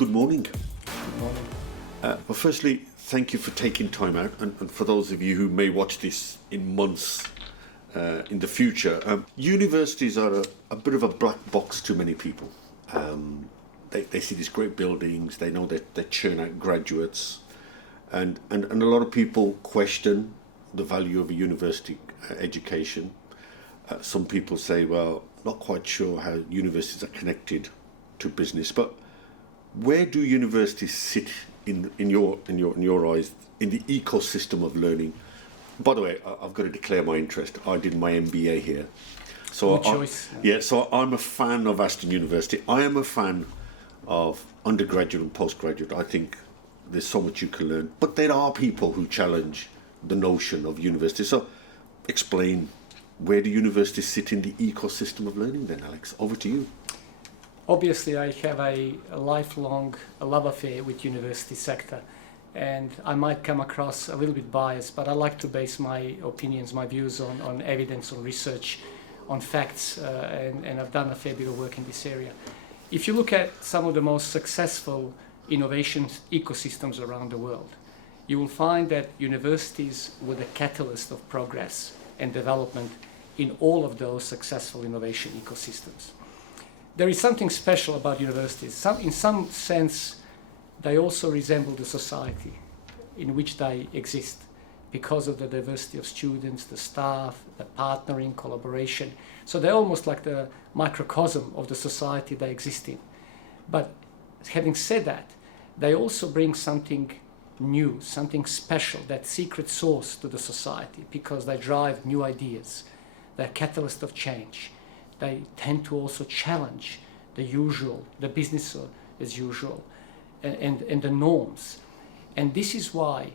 Good morning. Good morning. Well, firstly, thank you for taking time out, and for those of you who may watch this in months in the future, universities are a bit of a black box to many people. They see these great buildings, they know that they churn out graduates, and a lot of people question the value of a university education. Some people say, well, not quite sure how universities are connected to business, but where do universities sit in your eyes in the ecosystem of learning? By the way, I've got to declare my interest. I did my MBA here, so Good choice. So I'm a fan of Aston University. I am a fan of undergraduate and postgraduate. I think there's so much you can learn, but there are people who challenge the notion of university. So explain, where do universities sit in the ecosystem of learning then, Alex? Over to you. Obviously, I have a lifelong love affair with university sector, and I might come across a little bit biased, but I like to base my opinions, my views on evidence, on research, on facts, and I've done a fair bit of work in this area. If you look at some of the most successful innovation ecosystems around the world, you will find that universities were the catalyst of progress and development in all of those successful innovation ecosystems. There is something special about universities. In some sense, they also resemble the society in which they exist because of the diversity of students, the staff, the partnering, collaboration. So they're almost like the microcosm of the society they exist in. But having said that, they also bring something new, something special, that secret sauce to the society, because they drive new ideas. They're a catalyst of change. They tend to also challenge the usual, the business as usual, and the norms. And this is why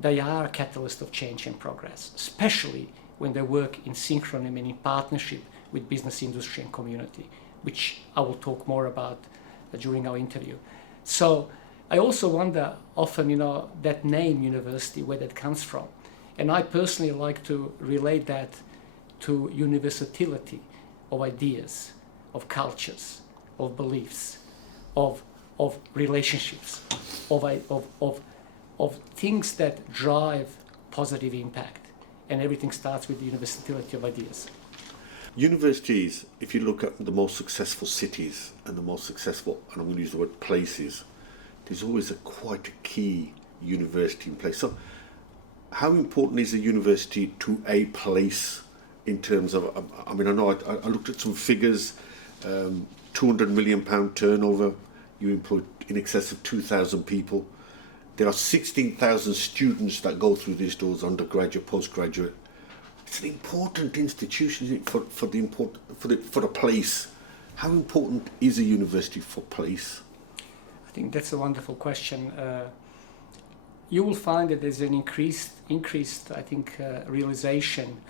they are a catalyst of change and progress, especially when they work in synchrony and in partnership with business, industry, and community, which I will talk more about during our interview. So I also wonder often, that name university, where that comes from. And I personally like to relate that to universality of ideas, of cultures, of beliefs, of relationships, of things that drive positive impact. And everything starts with the universality of ideas. Universities, if you look at the most successful cities and the most successful, and I'm going to use the word places, there's always quite a key university in place. So how important is a university to a place in terms of, I know I looked at some figures, £200 million turnover, you employ in excess of 2,000 people. There are 16,000 students that go through these doors, undergraduate, postgraduate. It's an important institution, isn't it, for the place. How important is a university for place? I think that's a wonderful question. You will find that there's an increased, I think, realization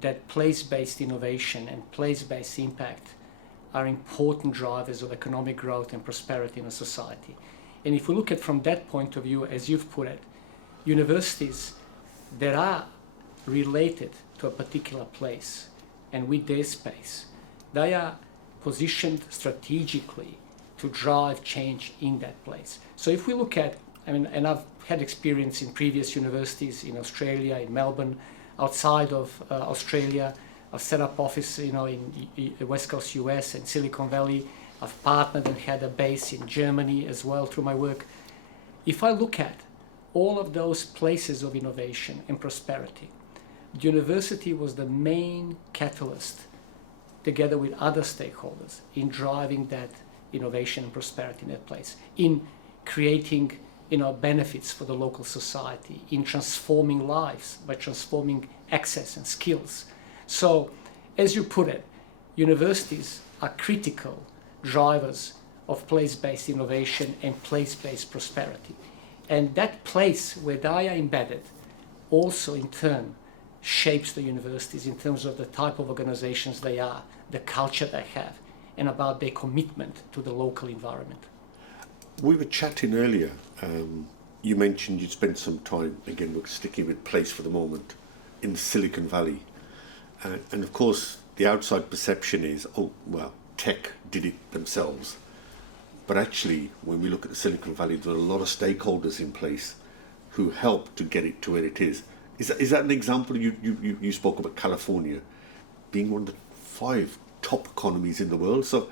that place-based innovation and place-based impact are important drivers of economic growth and prosperity in a society. And if we look at from that point of view, as you've put it, universities that are related to a particular place and with their space, they are positioned strategically to drive change in that place. So if we look at, and I've had experience in previous universities in Australia, in Melbourne, outside of Australia. I've set up office, in West Coast US and Silicon Valley. I've partnered and had a base in Germany as well through my work. If I look at all of those places of innovation and prosperity, the university was the main catalyst, together with other stakeholders, in driving that innovation and prosperity in that place, in creating benefits for the local society, in transforming lives by transforming access and skills. So, as you put it, universities are critical drivers of place-based innovation and place-based prosperity. And that place where they are embedded also in turn shapes the universities in terms of the type of organizations they are, the culture they have, and about their commitment to the local environment. We were chatting earlier. You mentioned you'd spent some time, again, we're sticking with place for the moment, in Silicon Valley. And of course, the outside perception is, tech did it themselves. But actually, when we look at the Silicon Valley, there are a lot of stakeholders in place who help to get it to where it is. Is that an example? You spoke about California being one of the 5 top economies in the world. So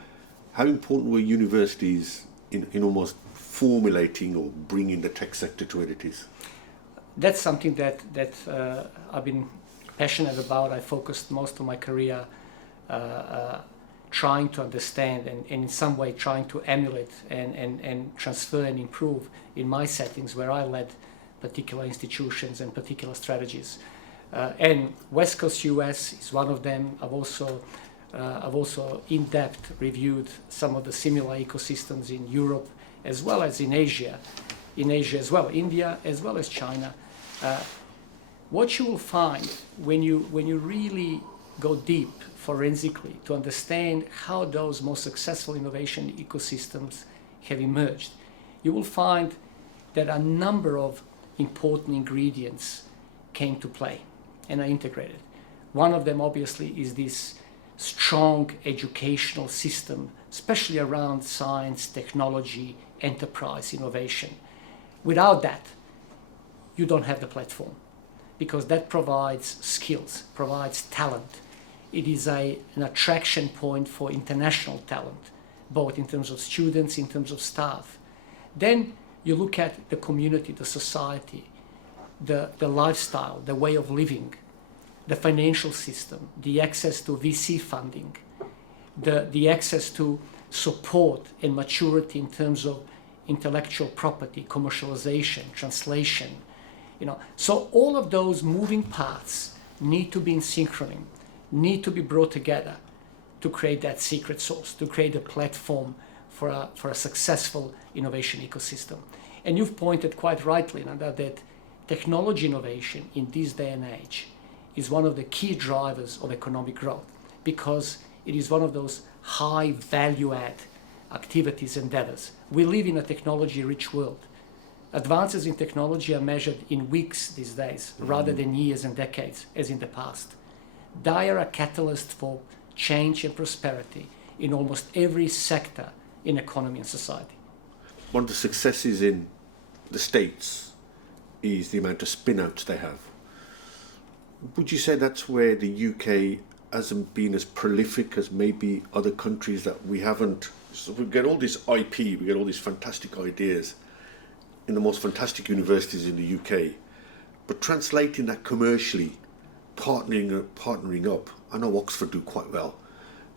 how important were universities in almost formulating or bringing the tech sector to where it is? That's something that I've been passionate about. I focused most of my career trying to understand and in some way trying to emulate and transfer and improve in my settings where I led particular institutions and particular strategies. And West Coast US is one of them. I've also in-depth reviewed some of the similar ecosystems in Europe as well as in Asia as well, India as well as China. What you will find when you really go deep forensically to understand how those most successful innovation ecosystems have emerged, you will find that a number of important ingredients came to play and are integrated. One of them obviously is this strong educational system, especially around science, technology, enterprise, innovation. Without that, you don't have the platform, because that provides skills, provides talent. It is an attraction point for international talent, both in terms of students, in terms of staff. Then you look at the community, the society, the lifestyle, the way of living, the financial system, the access to VC funding, the access to support and maturity in terms of intellectual property, commercialization, translation. So all of those moving parts need to be in synchrony, need to be brought together to create that secret sauce, to create a platform for a successful innovation ecosystem. And you've pointed quite rightly, Ninder, that technology innovation in this day and age is one of the key drivers of economic growth, because it is one of those high value add activities, endeavors. We live in a technology-rich world. Advances in technology are measured in weeks these days, rather than years and decades, as in the past. They are a catalyst for change and prosperity in almost every sector in economy and society. One of the successes in the States is the amount of spin-outs they have. Would you say that's where the UK hasn't been as prolific as maybe other countries that we haven't? So we get all this IP, we get all these fantastic ideas in the most fantastic universities in the UK, but translating that commercially, partnering up. I know Oxford do quite well,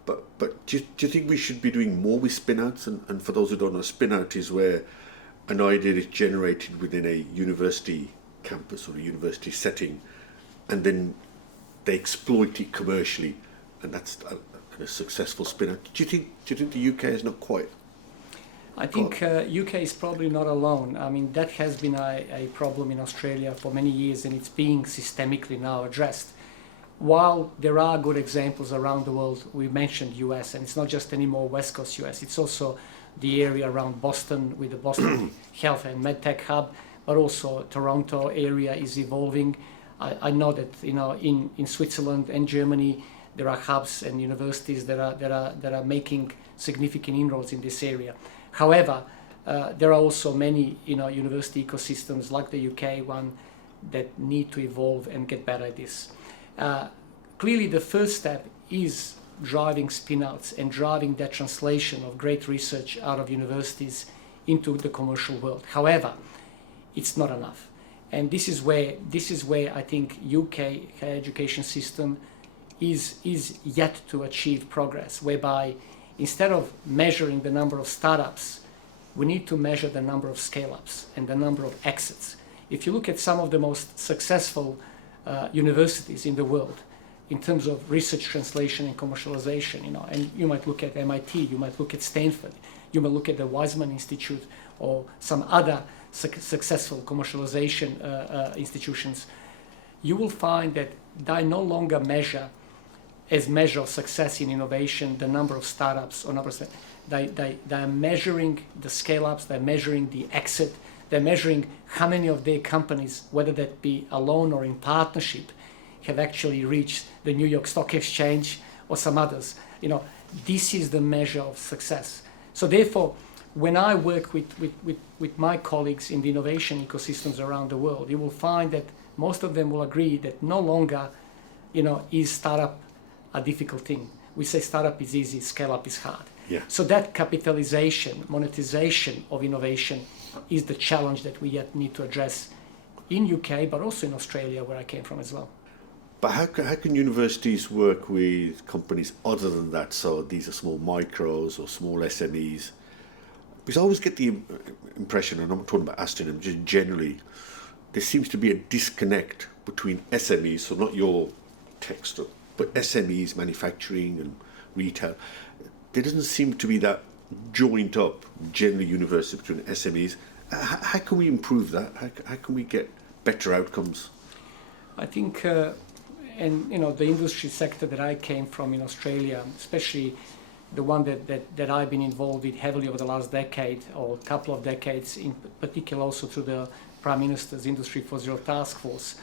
but do you think we should be doing more with spin-outs? And for those who don't know, spin-out is where an idea is generated within a university campus or a university setting, and then they exploit it commercially, and that's a successful spin-out. Do you think the UK is not quite? I think UK is probably not alone. I mean, that has been a problem in Australia for many years, and it's being systemically now addressed. While there are good examples around the world, we mentioned US, and it's not just anymore West Coast US, it's also the area around Boston with the Boston Health and MedTech Hub, but also Toronto area is evolving. I know that in Switzerland and Germany there are hubs and universities that are making significant inroads in this area. However, there are also many university ecosystems like the UK one that need to evolve and get better at this. Clearly, the first step is driving spin-outs and driving that translation of great research out of universities into the commercial world. However, it's not enough. And this is where I think UK education system is yet to achieve progress, whereby instead of measuring the number of startups, we need to measure the number of scale-ups and the number of exits. If you look at some of the most successful universities in the world in terms of research translation and commercialization, and you might look at MIT, you might look at Stanford, you might look at the Weizmann Institute or some other successful commercialization institutions, you will find that they no longer measure as measure of success in innovation the number of startups or number of they are measuring the scale-ups, they're measuring the exit, they're measuring how many of their companies, whether that be alone or in partnership, have actually reached the New York Stock Exchange or some others. This is the measure of success. So therefore, when I work with my colleagues in the innovation ecosystems around the world, you will find that most of them will agree that no longer, is startup a difficult thing. We say startup is easy, scale up is hard. Yeah. So that capitalization, monetization of innovation is the challenge that we yet need to address in UK, but also in Australia, where I came from as well. But how can universities work with companies other than that? So these are small micros or small SMEs? Because I always get the impression, and I'm not talking about Aston, I'm just generally, there seems to be a disconnect between SMEs, so not your tech stuff, but SMEs, manufacturing and retail. There doesn't seem to be that joint up, generally university between SMEs. How can we improve that? How can we get better outcomes? I think, and the industry sector that I came from in Australia, especially the one that I've been involved with heavily over the last decade or a couple of decades, in particular also through the Prime Minister's Industry 4.0 task force,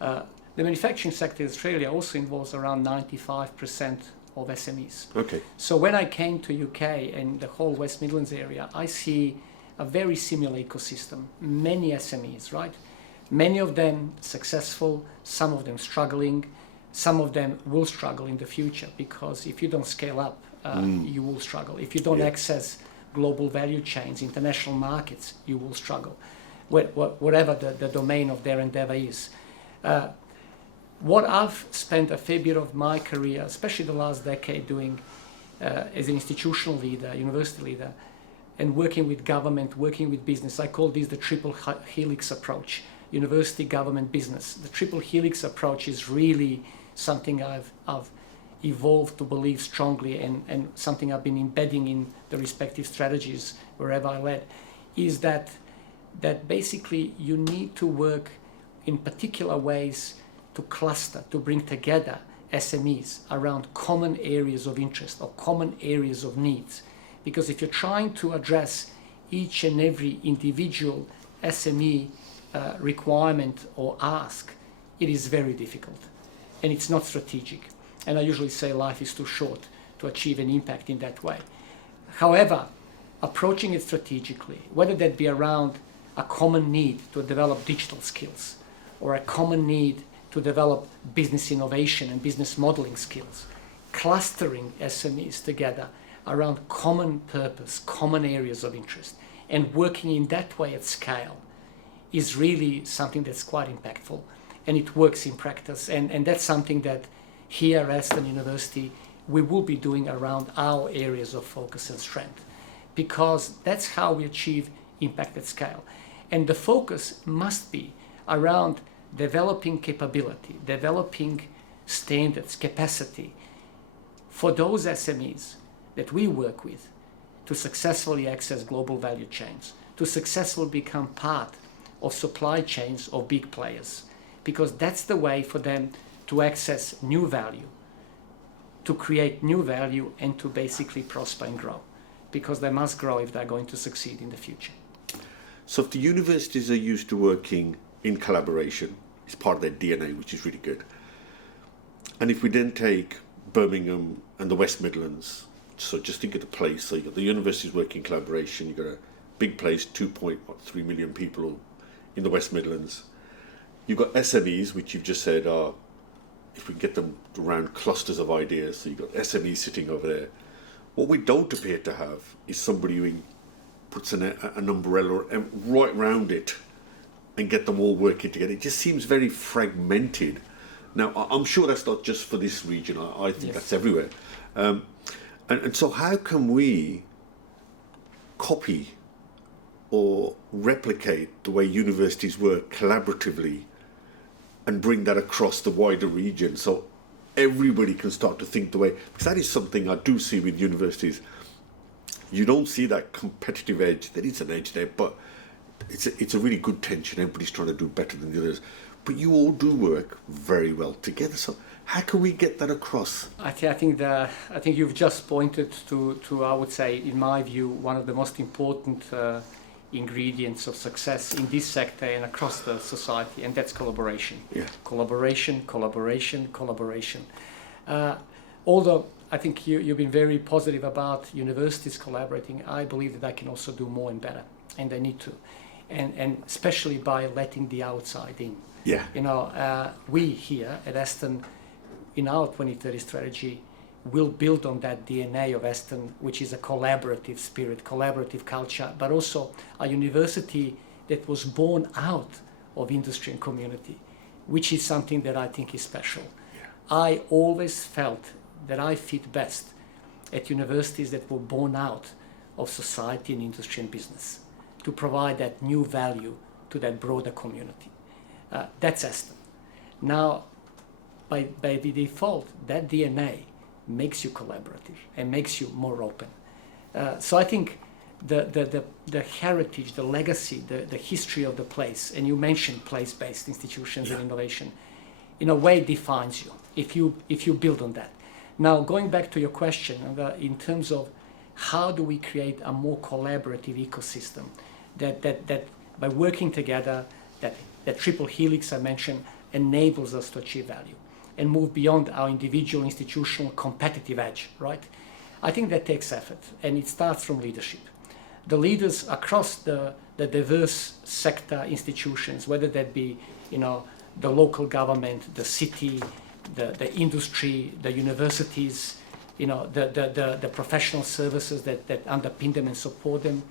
the manufacturing sector in Australia also involves around 95% of SMEs. Okay. So when I came to UK and the whole West Midlands area, I see a very similar ecosystem, many SMEs, right? Many of them successful, some of them struggling, some of them will struggle in the future, because if you don't scale up, you will struggle. If you don't access global value chains, international markets, you will struggle, whatever the domain of their endeavor is. What I've spent a fair bit of my career, especially the last decade, doing as an institutional leader, university leader, and working with government, working with business, I call this the triple helix approach: university, government, business. The triple helix approach is really something I've evolved to believe strongly, and something I've been embedding in the respective strategies wherever I led, is that basically you need to work in particular ways to cluster, to bring together SMEs around common areas of interest or common areas of needs. Because if you're trying to address each and every individual SME requirement or ask, it is very difficult and it's not strategic. And I usually say life is too short to achieve an impact in that way. However, approaching it strategically, whether that be around a common need to develop digital skills or a common need to develop business innovation and business modeling skills, clustering SMEs together around common purpose, common areas of interest, and working in that way at scale is really something that's quite impactful, and it works in practice. And that's something that here at Aston University we will be doing around our areas of focus and strength, because that's how we achieve impact at scale. And the focus must be around developing capability, developing standards, capacity for those SMEs that we work with to successfully access global value chains, to successfully become part of supply chains of big players, because that's the way for them to access new value, to create new value, and to basically prosper and grow, because they must grow if they're going to succeed in the future. So if the universities are used to working in collaboration, it's part of their DNA, which is really good. And if we then take Birmingham and the West Midlands, so just think of the place, so you've got the universities working in collaboration, you've got a big place, 2.3 million people in the West Midlands. You've got SMEs, which you've just said are, if we get them around clusters of ideas, so you've got SMEs sitting over there. What we don't appear to have is somebody who puts an umbrella right round it and get them all working together. It just seems very fragmented. Now, I'm sure that's not just for this region. I think that's everywhere. And so how can we copy or replicate the way universities work collaboratively and bring that across the wider region, so everybody can start to think the way, because that is something I do see with universities. You don't see that competitive edge. There is an edge there, but it's a really good tension. Everybody's trying to do better than the others, but you all do work very well together. So how can we get that across? I think you've just pointed to I would say, in my view, one of the most important ingredients of success in this sector and across the society, and that's collaboration. Yeah. Collaboration. Although I think you've been very positive about universities collaborating. I believe that they can also do more and better, and they need to, and especially by letting the outside in. Yeah. We here at Aston, in our 2030 strategy, will build on that DNA of Aston, which is a collaborative spirit, collaborative culture, but also a university that was born out of industry and community, which is something that I think is special. Yeah. I always felt that I fit best at universities that were born out of society and industry and business to provide that new value to that broader community. That's Aston. Now, by the default, that DNA makes you collaborative and makes you more open. So I think the heritage, the legacy, the history of the place, and you mentioned place-based institutions and innovation, in a way defines you if you build on that. Now, going back to your question, in terms of how do we create a more collaborative ecosystem that by working together, that triple helix I mentioned enables us to achieve value and move beyond our individual institutional competitive edge, right? I think that takes effort, and it starts from leadership. The leaders across the diverse sector institutions, whether that be, the local government, the city, the industry, the universities, the professional services that underpin them and support them,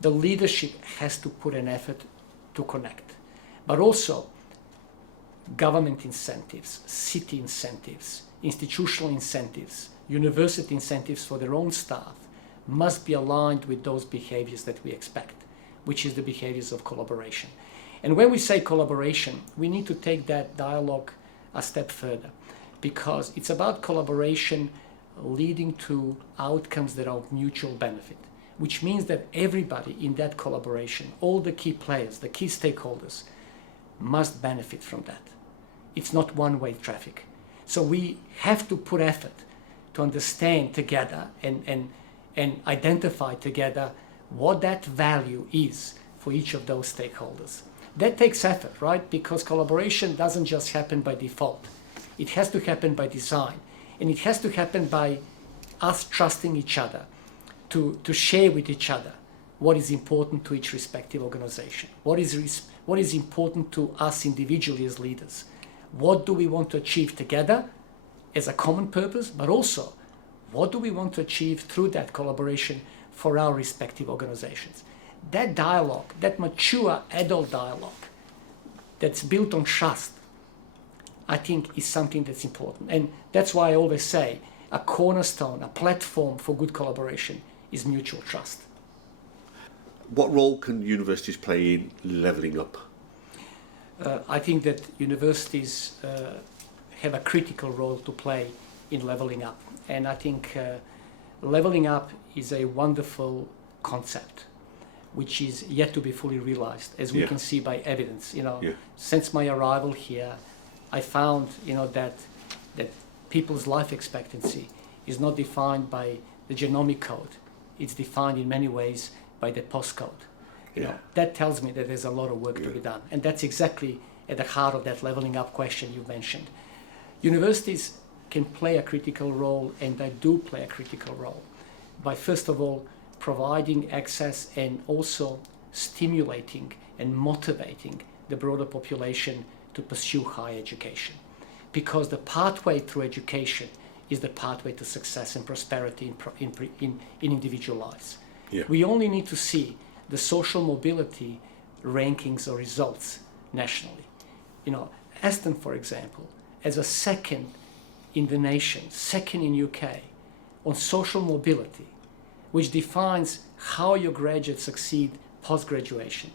the leadership has to put an effort to connect. But also, government incentives, city incentives, institutional incentives, university incentives for their own staff must be aligned with those behaviors that we expect, which is the behaviors of collaboration. And when we say collaboration, we need to take that dialogue a step further, because it's about collaboration leading to outcomes that are of mutual benefit, which means that everybody in that collaboration, all the key players, the key stakeholders, must benefit from that. It's not one-way traffic. So we have to put effort to understand together and identify together what that value is for each of those stakeholders. That takes effort, right? Because collaboration doesn't just happen by default. It has to happen by design. And it has to happen by us trusting each other to share with each other what is important to each respective organization, what is important to us individually as leaders. What do we want to achieve together as a common purpose, but also what do we want to achieve through that collaboration for our respective organizations? That dialogue, that mature adult dialogue that's built on trust, I think is something that's important. And that's why I always say a cornerstone, a platform for good collaboration is mutual trust. What role can universities play in levelling up? I think that universities have a critical role to play in levelling up. And I think levelling up is a wonderful concept, which is yet to be fully realized, as we can see by evidence. Since my arrival here, I found that people's life expectancy is not defined by the genomic code. It's defined in many ways by the postcode. That tells me that there's a lot of work to be done. And that's exactly at the heart of that leveling up question you mentioned. Universities can play a critical role, and they do play a critical role, by first of all providing access and also stimulating and motivating the broader population to pursue higher education. Because the pathway through education is the pathway to success and prosperity in individual lives. We only need to see the social mobility rankings or results nationally. Aston, for example, as a second in the nation, second in UK, on social mobility, which defines how your graduates succeed post-graduation,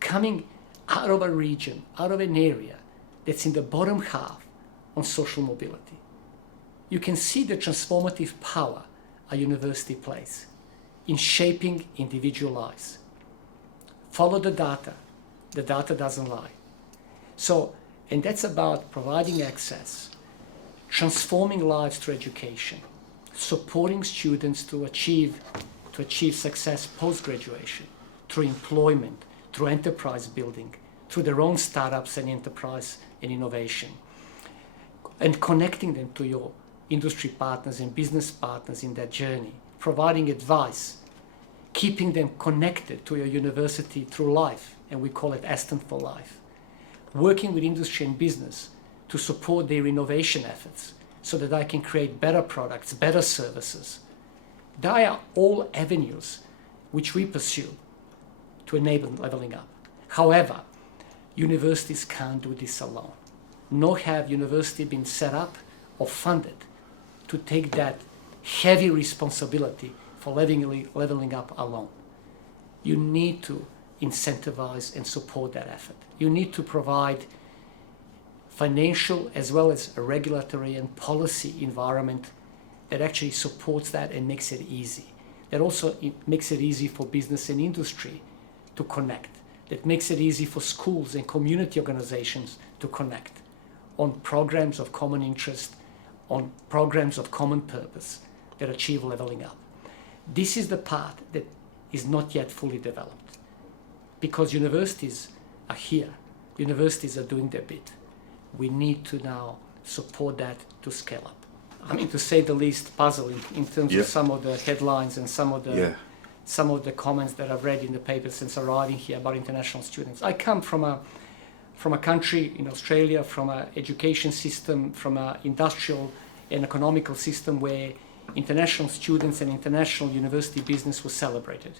coming out of a region, out of an area that's in the bottom half on social mobility. You can see the transformative power a university plays in shaping individual lives. Follow the data doesn't lie. And that's about providing access, transforming lives through education, supporting students to achieve success post-graduation, through employment, through enterprise building, through their own startups and enterprise and innovation, and connecting them to your industry partners and business partners in that journey, providing advice, keeping them connected to your university through life, and we call it Aston for Life, working with industry and business to support their innovation efforts so that I can create better products, better services. They are all avenues which we pursue to enable leveling up. However, universities can't do this alone, nor have universities been set up or funded to take that heavy responsibility for leveling up alone. You need to incentivize and support that effort. You need to provide financial as well as a regulatory and policy environment that actually supports that and makes it easy. That also makes it easy for business and industry to connect. That makes it easy for schools and community organizations to connect on programs of common interest, on programs of common purpose that achieve leveling up. This is the part that is not yet fully developed because universities are here. Universities are doing their bit. We need to now support that to scale up. I mean, to say the least, puzzling in terms of some of the headlines and some of the comments that I've read in the paper since arriving here about international students. I come from a country in Australia, from an education system, from an industrial and economical system where international students and international university business was celebrated.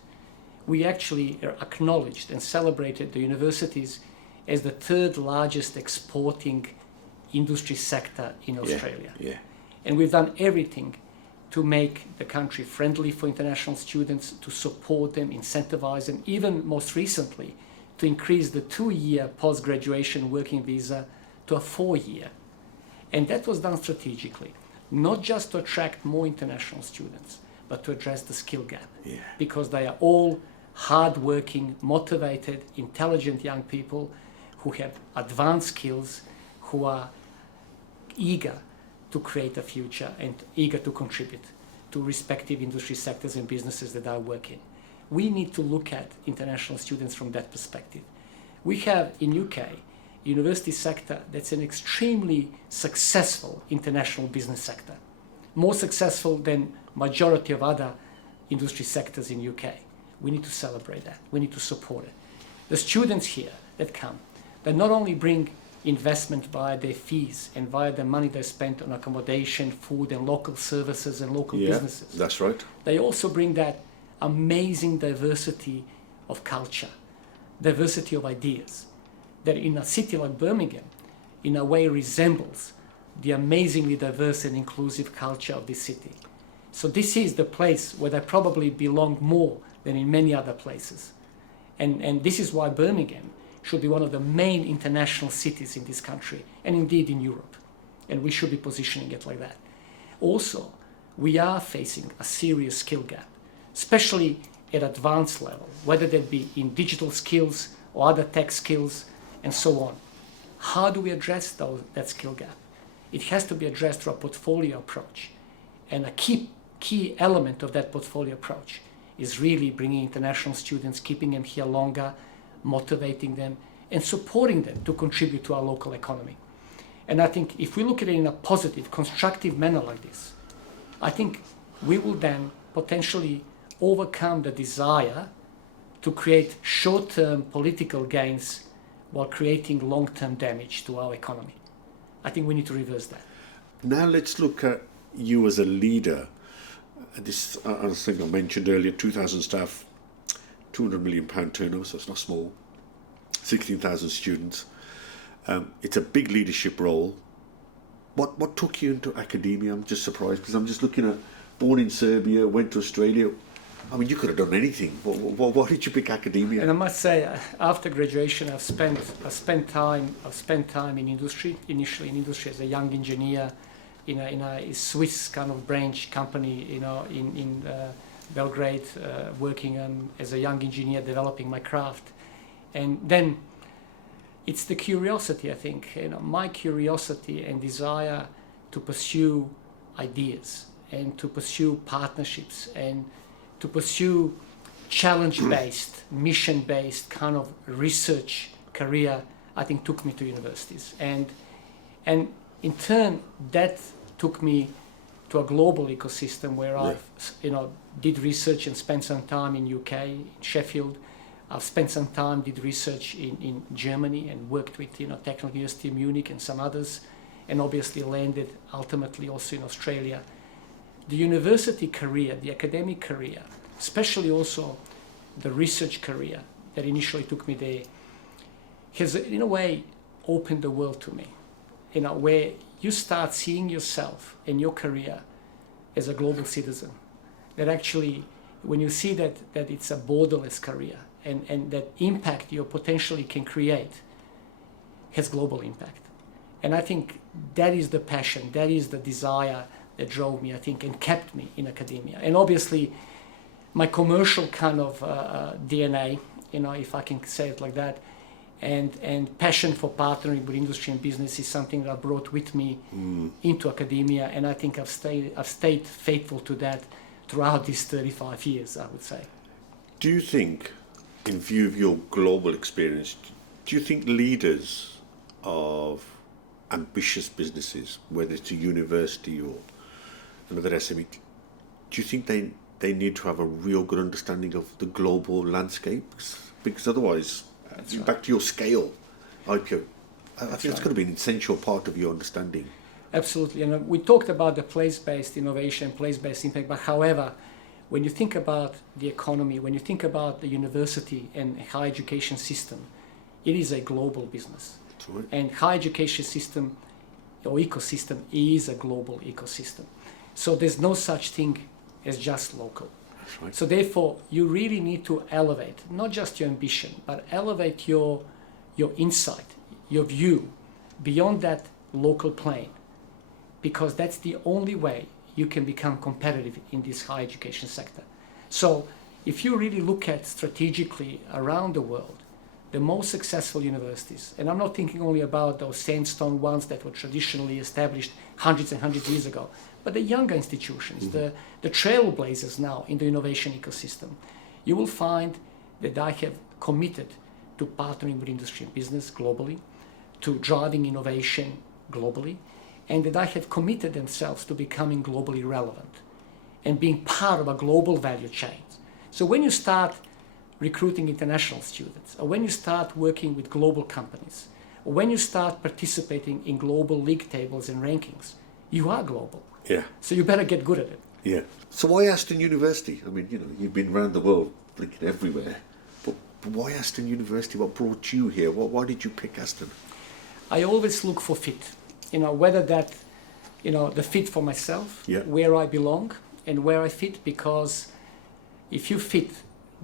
We actually acknowledged and celebrated the universities as the third largest exporting industry sector in Australia. Yeah. And we've done everything to make the country friendly for international students, to support them, incentivize them, even most recently to increase the 2-year post-graduation working visa to a 4-year. And that was done strategically, not just to attract more international students, but to address the skill gap. Yeah. Because they are all hard-working, motivated, intelligent young people who have advanced skills, who are eager to create a future and eager to contribute to respective industry sectors and businesses that I work in. We need to look at international students from that perspective. We have in UK university sector that's an extremely successful international business sector, more successful than majority of other industry sectors in UK. We need to celebrate that. We need to support it. The students here that come, they not only bring investment via their fees and via the money they spent on accommodation, food and local services and local businesses. That's right. They also bring that amazing diversity of culture, diversity of ideas that in a city like Birmingham in a way resembles the amazingly diverse and inclusive culture of this city. So this is the place where they probably belong more than in many other places. And this is why Birmingham should be one of the main international cities in this country and indeed in Europe. And we should be positioning it like that. Also, we are facing a serious skill gap, especially at advanced level, whether that be in digital skills or other tech skills and so on. How do we address that skill gap? It has to be addressed through a portfolio approach. And a key element of that portfolio approach is really bringing international students, keeping them here longer, motivating them, and supporting them to contribute to our local economy. And I think if we look at it in a positive, constructive manner like this, I think we will then potentially overcome the desire to create short-term political gains while creating long-term damage to our economy. I think we need to reverse that. Now let's look at you as a leader. This, I think I mentioned earlier, 2,000 staff, £200 million turnover, so it's not small, 16,000 students. It's a big leadership role. What took you into academia? I'm just surprised because I'm just looking at born in Serbia, went to Australia. I mean, you could have done anything. Why did you pick academia? And I must say, after graduation, I've spent time in industry. Initially in industry as a young engineer in a Swiss kind of branch company, in Belgrade, working as a young engineer, developing my craft. And then it's the curiosity, I think, my curiosity and desire to pursue ideas and to pursue partnerships and to pursue challenge-based, mission-based kind of research career, I think took me to universities. And in turn, that took me to a global ecosystem where I've did research and spent some time in UK, in Sheffield. I've spent some time, did research in Germany and worked with Technical University of Munich and some others, and obviously landed ultimately also in Australia. The university career, the academic career, especially also the research career that initially took me there, has in a way opened the world to me, where you start seeing yourself and your career as a global citizen. That actually, when you see that it's a borderless career and that impact you potentially can create has global impact. And I think that is the passion, that is the desire that drove me, I think, and kept me in academia. And obviously, my commercial kind of DNA, if I can say it like that, and passion for partnering with industry and business is something that I brought with me into academia, and I think I've stayed faithful to that throughout these 35 years, I would say. Do you think, in view of your global experience, do you think leaders of ambitious businesses, whether it's a university or another SME, do you think they need to have a real good understanding of the global landscape? Because otherwise, back to your scale IPO, I think it's going to be an essential part of your understanding. Absolutely, and we talked about the place-based innovation, place-based impact, but however, when you think about the economy, when you think about the university and higher education system, it is a global business. That's right. And higher education system or ecosystem is a global ecosystem. So there's no such thing as just local. That's right. So therefore, you really need to elevate, not just your ambition, but elevate your insight, your view beyond that local plane, because that's the only way you can become competitive in this higher education sector. So if you really look at strategically around the world, the most successful universities, and I'm not thinking only about those sandstone ones that were traditionally established hundreds and hundreds of years ago, but the younger institutions, the trailblazers now in the innovation ecosystem, you will find that I have committed to partnering with industry and business globally, to driving innovation globally, and that I have committed themselves to becoming globally relevant and being part of a global value chain. So when you start recruiting international students, or when you start working with global companies, or when you start participating in global league tables and rankings, you are global. Yeah. So you better get good at it. Yeah. So why Aston University? I mean, you've been around the world, blinking everywhere. But why Aston University? What brought you here? Why did you pick Aston? I always look for fit. Whether that, the fit for myself, where I belong and where I fit, because if you fit,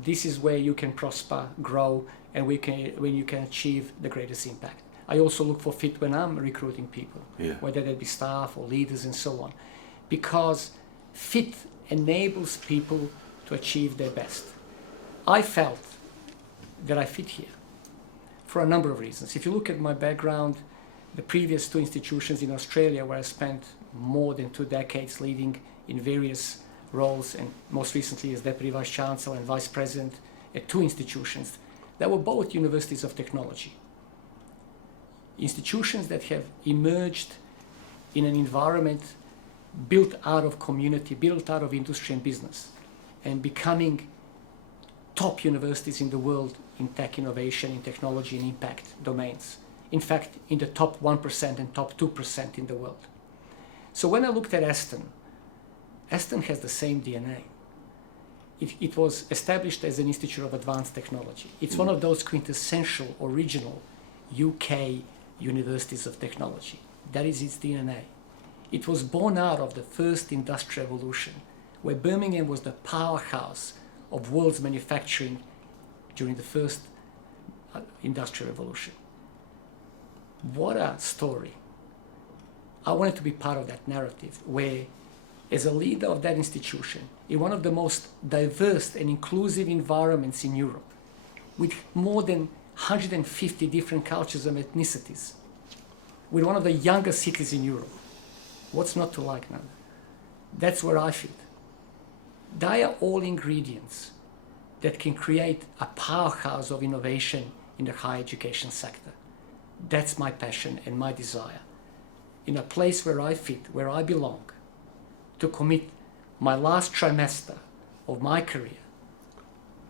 this is where you can prosper, grow, and when you can achieve the greatest impact. I also look for fit when I'm recruiting people, whether that be staff or leaders and so on, because fit enables people to achieve their best. I felt that I fit here for a number of reasons. If you look at my background, the previous two institutions in Australia, where I spent more than 2 decades leading in various roles, and most recently as Deputy Vice-Chancellor and Vice President at 2 institutions that were both universities of technology. Institutions that have emerged in an environment built out of community, built out of industry and business, and becoming top universities in the world in tech innovation, in technology and impact domains. In fact, in the top 1% and top 2% in the world. So when I looked at Aston has the same DNA. It was established as an Institute of Advanced Technology. It's one of those quintessential, original UK universities of technology. That is its DNA. It was born out of the first industrial revolution, where Birmingham was the powerhouse of world's manufacturing during the first industrial revolution. What a story. I wanted to be part of that narrative where, as a leader of that institution, in one of the most diverse and inclusive environments in Europe, with more than 150 different cultures and ethnicities, with one of the youngest cities in Europe, what's not to like now? That's where I fit. They are all ingredients that can create a powerhouse of innovation in the higher education sector. That's my passion and my desire. In a place where I fit, where I belong, to commit my last trimester of my career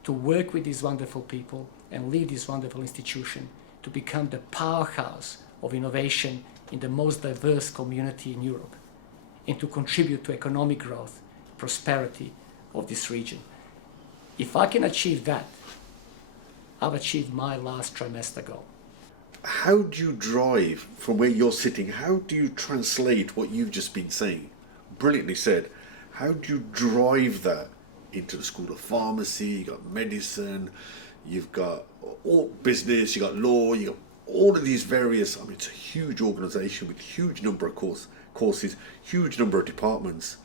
to work with these wonderful people and lead this wonderful institution to become the powerhouse of innovation in the most diverse community in Europe and to contribute to economic growth, prosperity of this region. If I can achieve that, I've achieved my last trimester goal. How do you drive from where you're sitting? How do you translate what you've just been saying? Brilliantly said. How do you drive that into the School of Pharmacy? You got medicine, you've got all business, you got law, you got all of these various. I mean, it's a huge organisation with a huge number of courses, huge number of departments,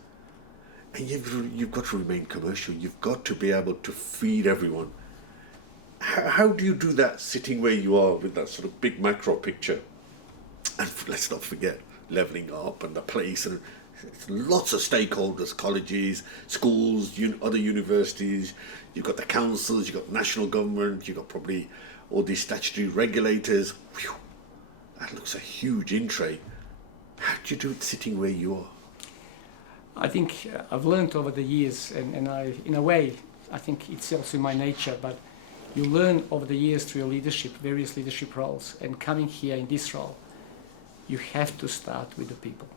and you've got to remain commercial. You've got to be able to feed everyone. How do you do that sitting where you are with that sort of big macro picture? And let's not forget levelling up and the place and lots of stakeholders, colleges, schools, other universities. You've got the councils, you've got national government, you've got probably all these statutory regulators. Whew, that looks a huge in-tray. How do you do it sitting where you are? I think I've learned over the years, and I, in a way, I think it's also in my nature, but you learn over the years through your leadership, various leadership roles, and coming here in this role, you have to start with the people.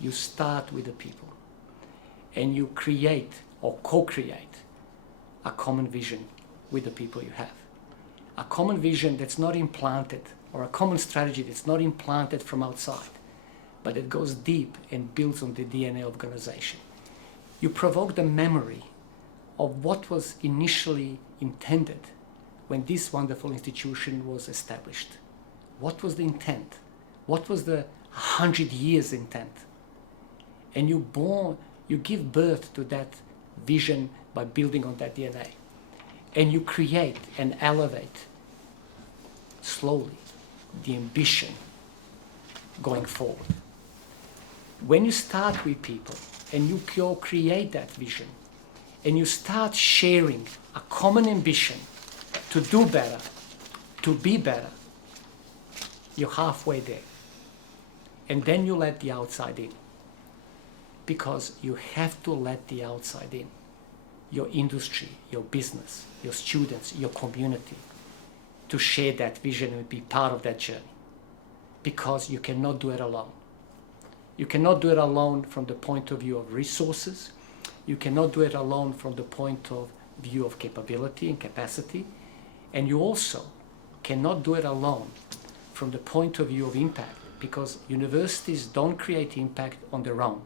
You start with the people, and you create or co-create a common vision with the people you have. A common vision that's not implanted, or a common strategy that's not implanted from outside, but it goes deep and builds on the DNA of the organization. You provoke the memory of what was initially intended when this wonderful institution was established. What was the intent? What was the 100 years intent? And you give birth to that vision by building on that DNA. And you create and elevate slowly the ambition going forward. When you start with people and you create that vision and you start sharing a common ambition to do better, to be better, you're halfway there. And then you let the outside in. Because you have to let the outside in. Your industry, your business, your students, your community, to share that vision and be part of that journey. Because you cannot do it alone. You cannot do it alone from the point of view of resources. You cannot do it alone from the point of view of capability and capacity. And you also cannot do it alone from the point of view of impact, because universities don't create impact on their own.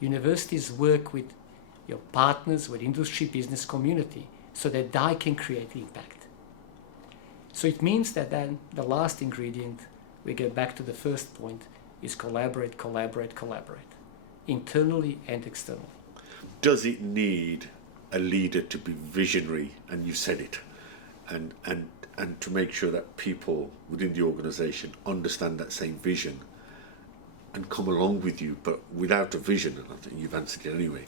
Universities work with your partners, with industry, business, community, so that they can create impact. So it means that then the last ingredient, we get back to the first point, is collaborate, collaborate, collaborate, internally and externally. Does it need a leader to be visionary, and you said it, and to make sure that people within the organisation understand that same vision and come along with you? But without a vision, and I think you've answered it anyway,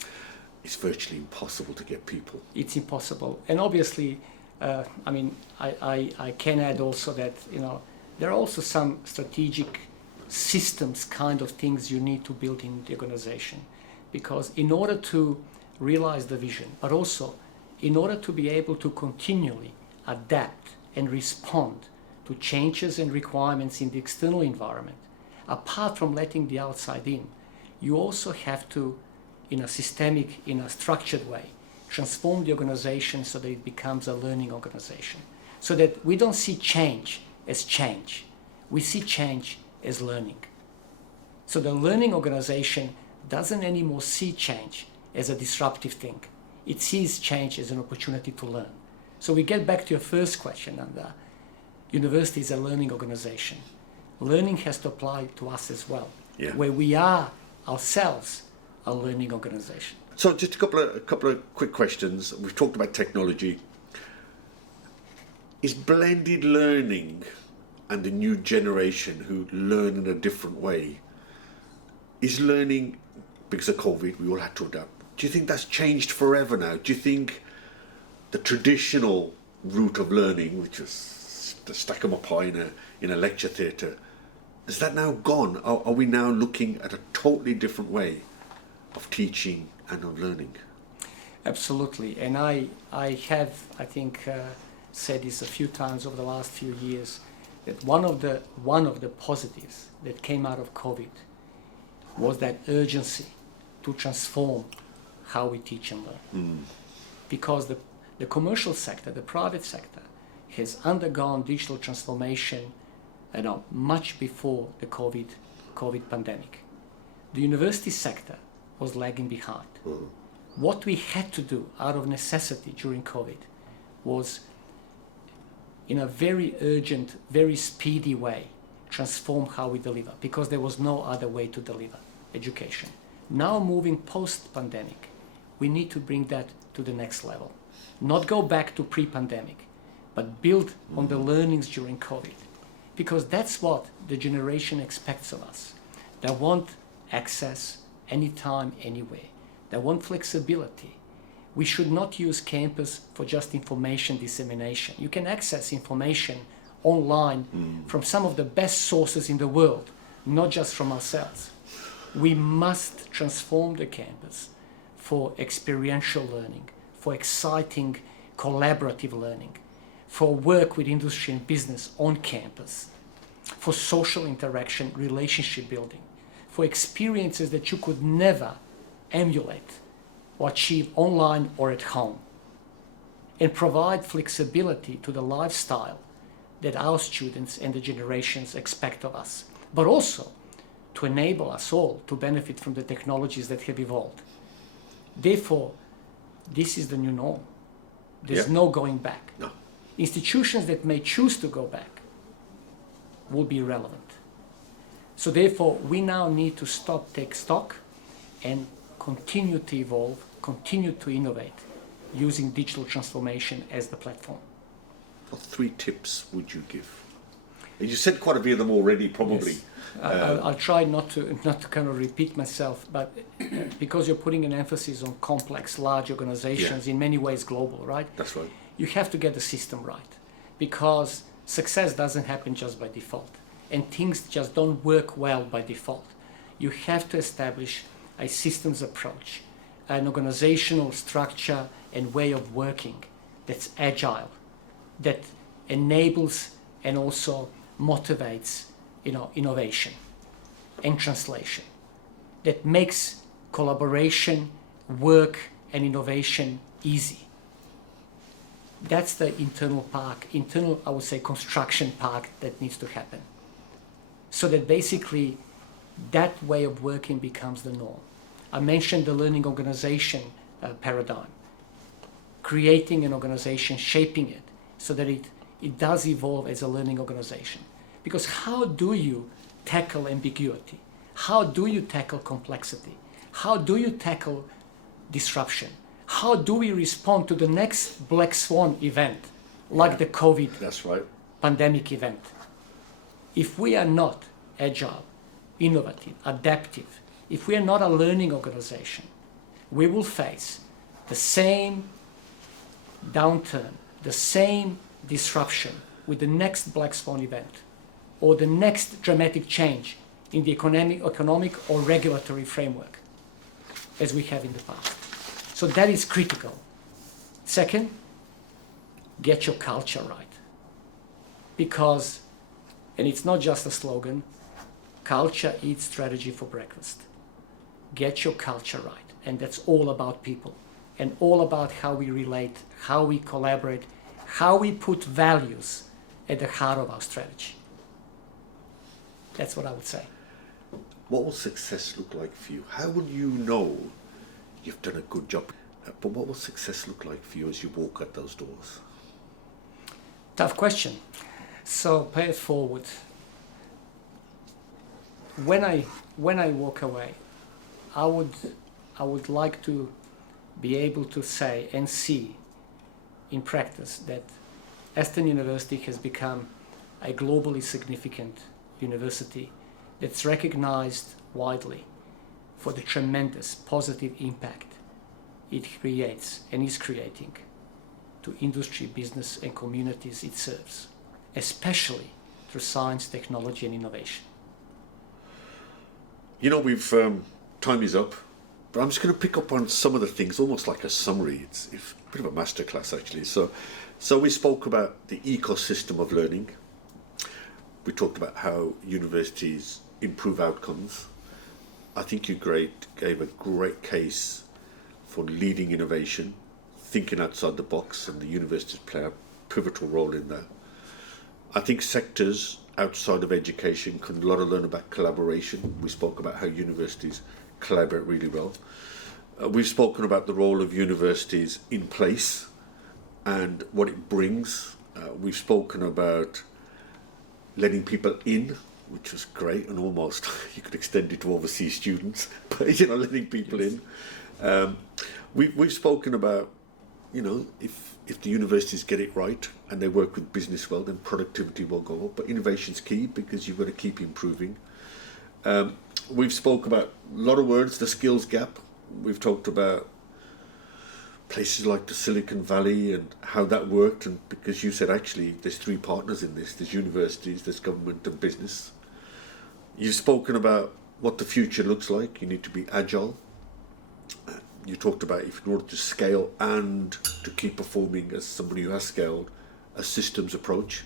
it's virtually impossible to get people. It's impossible. And obviously, I can add also that, there are also some strategic systems kind of things you need to build in the organization. Because in order to realize the vision, but also in order to be able to continually adapt and respond to changes and requirements in the external environment, apart from letting the outside in, you also have to, in a systemic, in a structured way, transform the organization so that it becomes a learning organization. So that we don't see change as change. We see change as learning. So the learning organization doesn't anymore see change as a disruptive thing. It sees change as an opportunity to learn. So we get back to your first question, and university is a learning organization. Learning has to apply to us as well, where we are ourselves a learning organization. So just a couple of quick questions. We've talked about technology. Is blended learning and the new generation who learn in a different way, is learning, because of COVID, we all had to adapt. Do you think that's changed forever now? Do you think the traditional route of learning, which is to stack them up high in a lecture theatre, is that now gone? Are we now looking at a totally different way of teaching and of learning. Absolutely, and I have, I think, said this a few times over the last few years, that one of the positives that came out of COVID was that urgency to transform how we teach and learn. Because the commercial sector, the private sector, has undergone digital transformation, much before the COVID pandemic. The university sector was lagging behind. What we had to do out of necessity during COVID was, in a very urgent, very speedy way, transform how we deliver, because there was no other way to deliver education. Now, moving post-pandemic, we need to bring that to the next level. Not go back to pre-pandemic, but build on the learnings during COVID, because that's what the generation expects of us. They want access anytime, anywhere. They want flexibility. We should not use campus for just information dissemination. You can access information online from some of the best sources in the world, not just from ourselves. We must transform the campus for experiential learning, for exciting collaborative learning, for work with industry and business on campus, for social interaction, relationship building, for experiences that you could never emulate or achieve online or at home, and provide flexibility to the lifestyle that our students and the generations expect of us, but also to enable us all to benefit from the technologies that have evolved. Therefore, this is the new norm. There's no going back. No. Institutions that may choose to go back will be irrelevant. So therefore, we now need to take stock and continue to evolve, continue to innovate, using digital transformation as the platform. What 3 tips would you give? And you said quite a few of them already, probably. Yes. I'll try not to kind of repeat myself, but because you're putting an emphasis on complex, large organizations, in many ways global, right? That's right. You have to get the system right, because success doesn't happen just by default, and things just don't work well by default. You have to establish a systems approach, an organizational structure and way of working that's agile, that enables and also motivates, innovation and translation, that makes collaboration, work, and innovation easy. That's the internal, I would say, construction part that needs to happen, so that basically that way of working becomes the norm. I mentioned the learning organization paradigm, creating an organization, shaping it so that it does evolve as a learning organization. Because how do you tackle ambiguity? How do you tackle complexity? How do you tackle disruption? How do we respond to the next black swan event, like the COVID pandemic event? If we are not agile, innovative, adaptive, if we are not a learning organization, we will face the same downturn, the same disruption with the next black swan event, or the next dramatic change in the economic or regulatory framework, as we have in the past. So that is critical. Second, get your culture right. Because, and it's not just a slogan, culture eats strategy for breakfast. Get your culture right. And that's all about people, and all about how we relate, how we collaborate, how we put values at the heart of our strategy. That's what I would say. What will success look like for you? How will you know you've done a good job? But what will success look like for you as you walk out those doors? Tough question. So pay it forward. When I walk away, I would like to be able to say and see in practice that Aston University has become a globally significant university that's recognized widely for the tremendous positive impact it creates and is creating to industry, business, and communities it serves, especially through science, technology, and innovation. We've time is up. But I'm just going to pick up on some of the things, almost like a summary. It's a bit of a masterclass, actually. So we spoke about the ecosystem of learning. We talked about how universities improve outcomes. I think you gave a great case for leading innovation, thinking outside the box, and the universities play a pivotal role in that. I think sectors outside of education can a lot of learn about collaboration. We spoke about how universities collaborate really well. We've spoken about the role of universities in place and what it brings. We've spoken about letting people in, which was great, and almost you could extend it to overseas students, but letting people in. We've spoken about, if the universities get it right and they work with business well, then productivity will go up. But innovation's key because you've got to keep improving. We've spoke about a lot of words, the skills gap. We've talked about places like the Silicon Valley and how that worked, and because you said actually there's three partners in this: there's universities, there's government, and business. You've spoken about what the future looks like. You need to be agile. You talked about, if in order to scale and to keep performing as somebody who has scaled, a systems approach.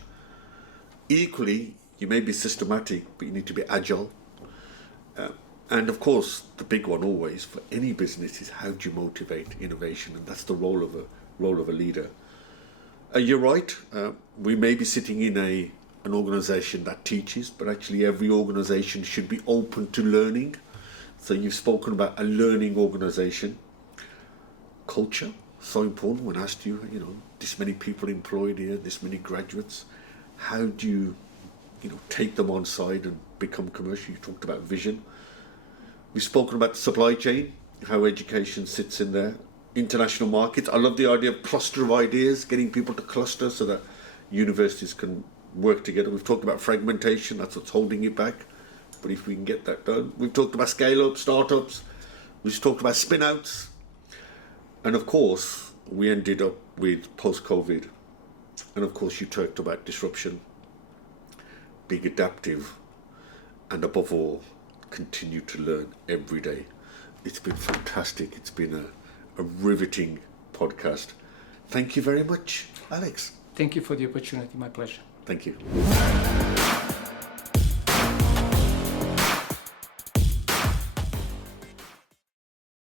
Equally, you may be systematic, but you need to be agile. And of course, the big one always for any business is how do you motivate innovation, and that's the role of a leader. You're right. We may be sitting in an organisation that teaches, but actually every organisation should be open to learning. So you've spoken about a learning organisation. Culture, so important. When asked you, this many people employed here, this many graduates, how do you, take them on side and become commercial? You talked about vision. We've spoken about the supply chain, how education sits in there. International markets. I love the idea of cluster of ideas, getting people to cluster so that universities can work together. We've talked about fragmentation, that's what's holding it back. But if we can get that done. We've talked about scale-up, startups. We've talked about spin-outs. And of course, we ended up with post-COVID. And of course, you talked about disruption, being adaptive, and above all, continue to learn every day. It's been fantastic. It's been a riveting podcast. Thank you very much, Aleks. Thank you for the opportunity. My pleasure. Thank you.